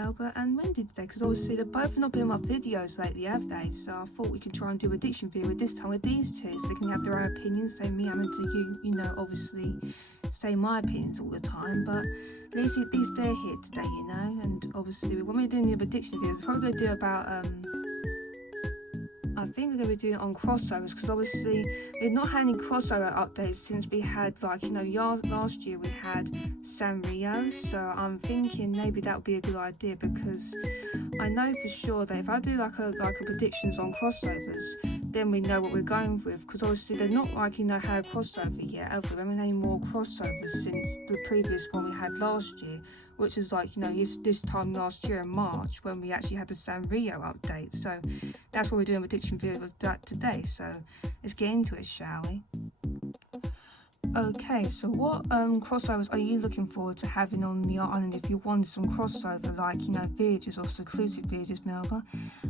Melba and Wendy today, because obviously they've both not been in my videos lately, have they? So I thought we could try and do a prediction video this time with these two, so they can have their own opinions. So me having to obviously say my opinions all the time, but at least they're here today, and obviously when we're doing the prediction video, we're probably going to do about I think we're going to be doing it on crossovers, because obviously we've not had any crossover updates since we had, last year we had Sanrio. So I'm thinking maybe that would be a good idea, because I know for sure that if I do like a predictions on crossovers, then we know what we're going with, because obviously they're not had a crossover yet, have we? We haven't had any more crossovers since the previous one we had last year, which is this time last year in March, when we actually had the Sanrio update. So that's what we're doing a prediction video of that today. So let's get into it, shall we? Okay, so what crossovers are you looking forward to having on the island if you want some crossover, villages or seclusive villages, Melba?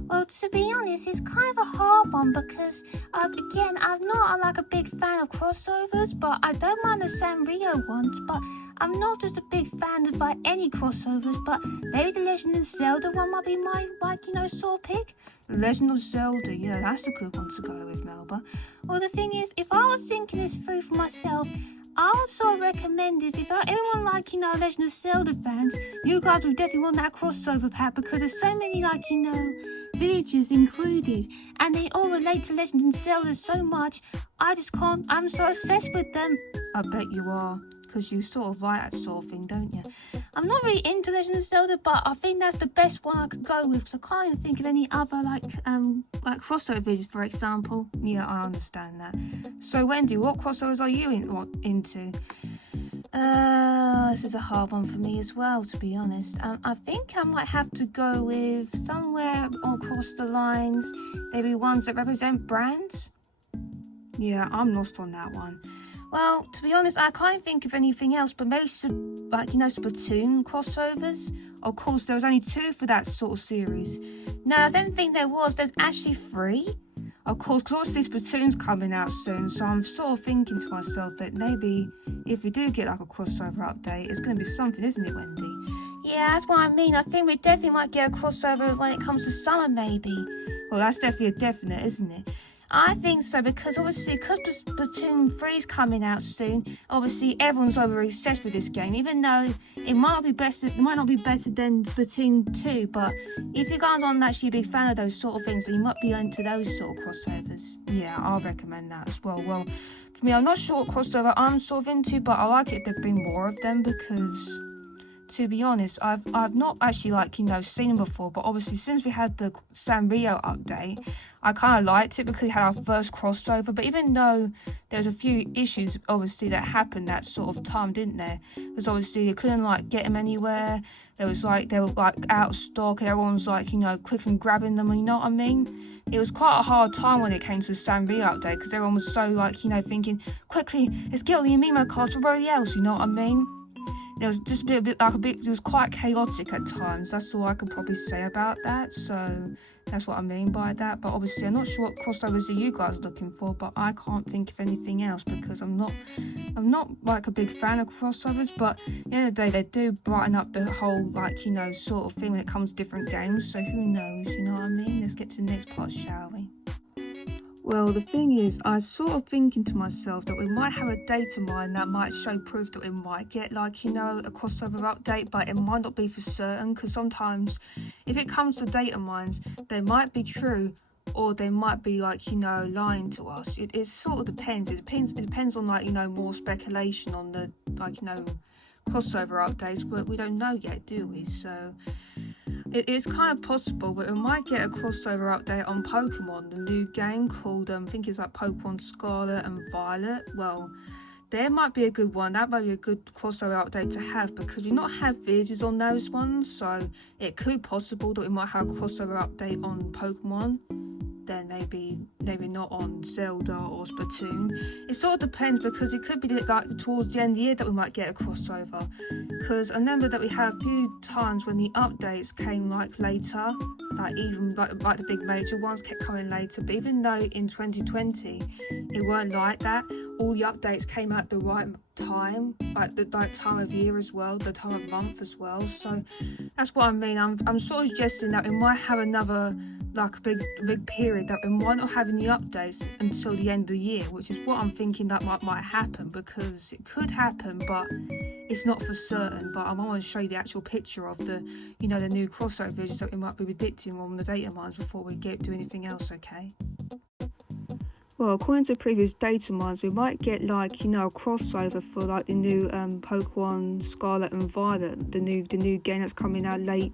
Well, to be honest, it's kind of a hard one, because again, I'm not a big fan of crossovers, but I don't mind the Sanrio ones, but I'm not just a big fan of any crossovers, but maybe the Legend of Zelda one might be my sort of pick. The Legend of Zelda, yeah, that's a good one to go with, Melba. Well, the thing is, if I was thinking this through for myself, I would sort of recommend it. If everyone Legend of Zelda fans, you guys would definitely want that crossover pack, because there's so many villages included, and they all relate to Legend of Zelda so much. I just can't. I'm so obsessed with them. I bet you are, because you sort of like that sort of thing, don't you? I'm not really into Legend of Zelda, but I think that's the best one I could go with, because I can't even think of any other crossover videos, for example. Yeah, I understand that. So Wendy, what crossovers are you into? This is a hard one for me as well, to be honest. I think I might have to go with somewhere across the lines, maybe ones that represent brands. Yeah, I'm lost on that one. Well, to be honest, I can't think of anything else, but maybe Splatoon crossovers. Of course, there was only 2 for that sort of series. No, I don't think there was. There's actually 3. Of course, because obviously Splatoon's coming out soon, so I'm sort of thinking to myself that maybe if we do get a crossover update, it's going to be something, isn't it, Wendy? Yeah, that's what I mean. I think we definitely might get a crossover when it comes to summer, maybe. Well, that's definitely a definite, isn't it? I think so, because Splatoon 3 is coming out soon. Obviously, everyone's over obsessed with this game, even though it might not be better than Splatoon 2. But if you guys aren't actually a big fan of those sort of things, then you might be into those sort of crossovers. Yeah, I'll recommend that as well. Well, for me, I'm not sure what crossover I'm sort of into, but I like it if they bring more of them, because to be honest, I've not actually seen them before, but obviously since we had the Sanrio update, I kind of liked it because we had our first crossover. But even though there's a few issues obviously that happened that sort of time, didn't there? Because obviously you couldn't get them anywhere. There was they were out of stock, and everyone's quick and grabbing them, you know what I mean? It was quite a hard time when it came to the Sanrio update, because everyone was so thinking, quickly, let's get all the amiibo cards for everybody else, you know what I mean? It was just it was quite chaotic at times. That's all I could probably say about that. So that's what I mean by that. But obviously, I'm not sure what crossovers are you guys looking for, but I can't think of anything else, because I'm not a big fan of crossovers. But at the end of the day, they do brighten up the whole sort of thing when it comes to different games. So who knows? You know what I mean? Let's get to the next part, shall we? Well, the thing is, I was sort of thinking to myself that we might have a data mine that might show proof that we might get, a crossover update, but it might not be for certain, because sometimes, if it comes to data mines, they might be true, or they might be, lying to us. It sort of depends. It depends on, more speculation on the, crossover updates, but we don't know yet, do we? So it is kind of possible that we might get a crossover update on Pokemon, the new game called, I think it's Pokemon Scarlet and Violet. Well, there might be a good one. That might be a good crossover update to have, because we not have villages on those ones, so it could be possible that we might have a crossover update on Pokemon. Then maybe not on Zelda or Splatoon. It sort of depends, because it could be towards the end of the year that we might get a crossover, because I remember that we had a few times when the updates came like later, like even like the big major ones kept coming later. But even though in 2020 it weren't like that, all the updates came at the right time, like the right time of year as well, the time of month as well. So that's what I mean. I'm sort of suggesting that we might have another like a big period that we might not have any updates until the end of the year, which is what I'm thinking that might happen, because it could happen, but it's not for certain. But I want to show you the actual picture of the, you know, the new crossover videos that we might be predicting on the data mines before we do anything else, okay? Well, according to previous data mines, we might get like, you know, a crossover for like the new Pokemon Scarlet and Violet, the new game that's coming out late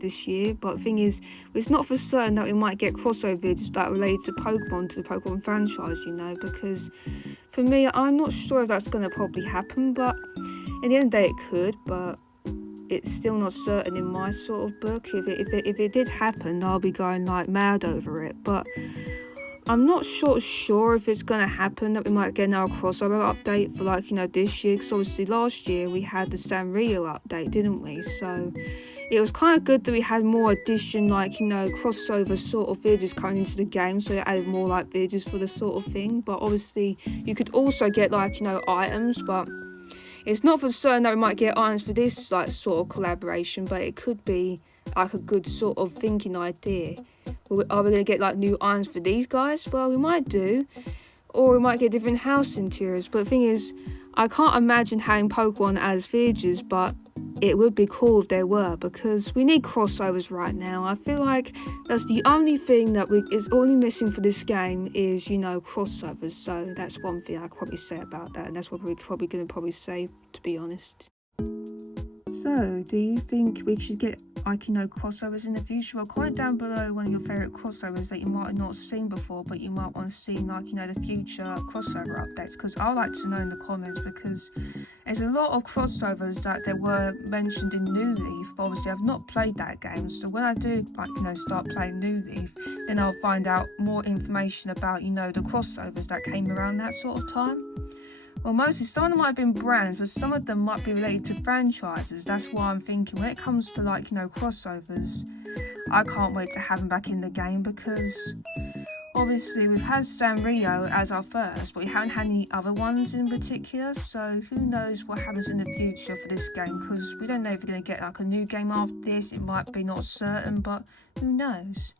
this year. But the thing is, it's not for certain that we might get crossover videos that are related to the Pokemon franchise, you know, because for me, I'm not sure if that's going to probably happen, but at the end of the day it could, but it's still not certain in my sort of book. If it did happen, I'll be going like mad over it, but I'm not sure if it's going to happen that we might get another crossover update for like, you know, this year, because obviously last year we had the Sanrio update, didn't we? So it was kind of good that we had more addition, like, you know, crossover sort of videos coming into the game, so it added more like videos for the sort of thing. But obviously you could also get like, you know, items, but it's not for certain that we might get items for this like sort of collaboration, but it could be like a good sort of thinking idea. Are we going to get like new items for these guys? Well, we might do, or we might get different house interiors. But the thing is, I can't imagine having Pokemon as villagers, but it would be cool if they were, because we need crossovers right now. I feel like that's the only thing that is only missing for this game is, you know, crossovers. So that's one thing I could probably say about that, and that's what we're probably going to say, to be honest. So, do you think we should get, like, you know, crossovers in the future? Well, comment down below one of your favourite crossovers that you might have not seen before, but you might want to see, like, you know, the future crossover updates, because I'd like to know in the comments, because there's a lot of crossovers that they were mentioned in New Leaf, but obviously I've not played that game, so when I do, like, you know, start playing New Leaf, then I'll find out more information about, you know, the crossovers that came around that sort of time. Well, mostly some of them might have been brands, but some of them might be related to franchises. That's why I'm thinking when it comes to, like, you know, crossovers, I can't wait to have them back in the game, because obviously we've had Sanrio as our first, but we haven't had any other ones in particular, so who knows what happens in the future for this game, because we don't know if we're going to get like a new game after this. It might be not certain, but who knows?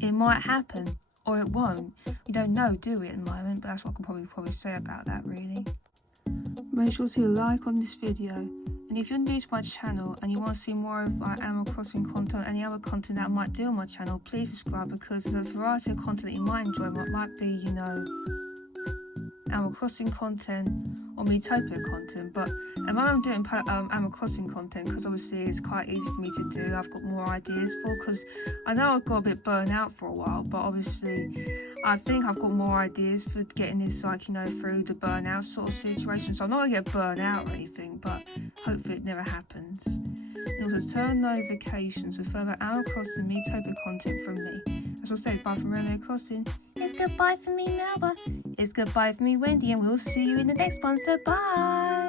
It might happen. Or it won't. We don't know, do we, at the moment? But that's what I can probably say about that, really. Make sure to like on this video. And if you're new to my channel and you want to see more of my Animal Crossing content, any other content that I might do on my channel, please subscribe, because there's a variety of content that you might enjoy. Might be, you know, Animal Crossing content or Miitopia content, but at the moment I'm doing Animal Crossing content because obviously it's quite easy for me to do. I've got more ideas because I know I've got a bit burnt out for a while, but obviously I think I've got more ideas for getting this, like, you know, through the burnout sort of situation. So I'm not going to get burnt out or anything, but hopefully it never happens. And also turn notifications for further Animal Crossing Miitopia content from me. As I'll say, bye from Animal Crossing. It's goodbye for me, Melba. It's goodbye from me, Wendy, and we'll see you in the next one, so bye!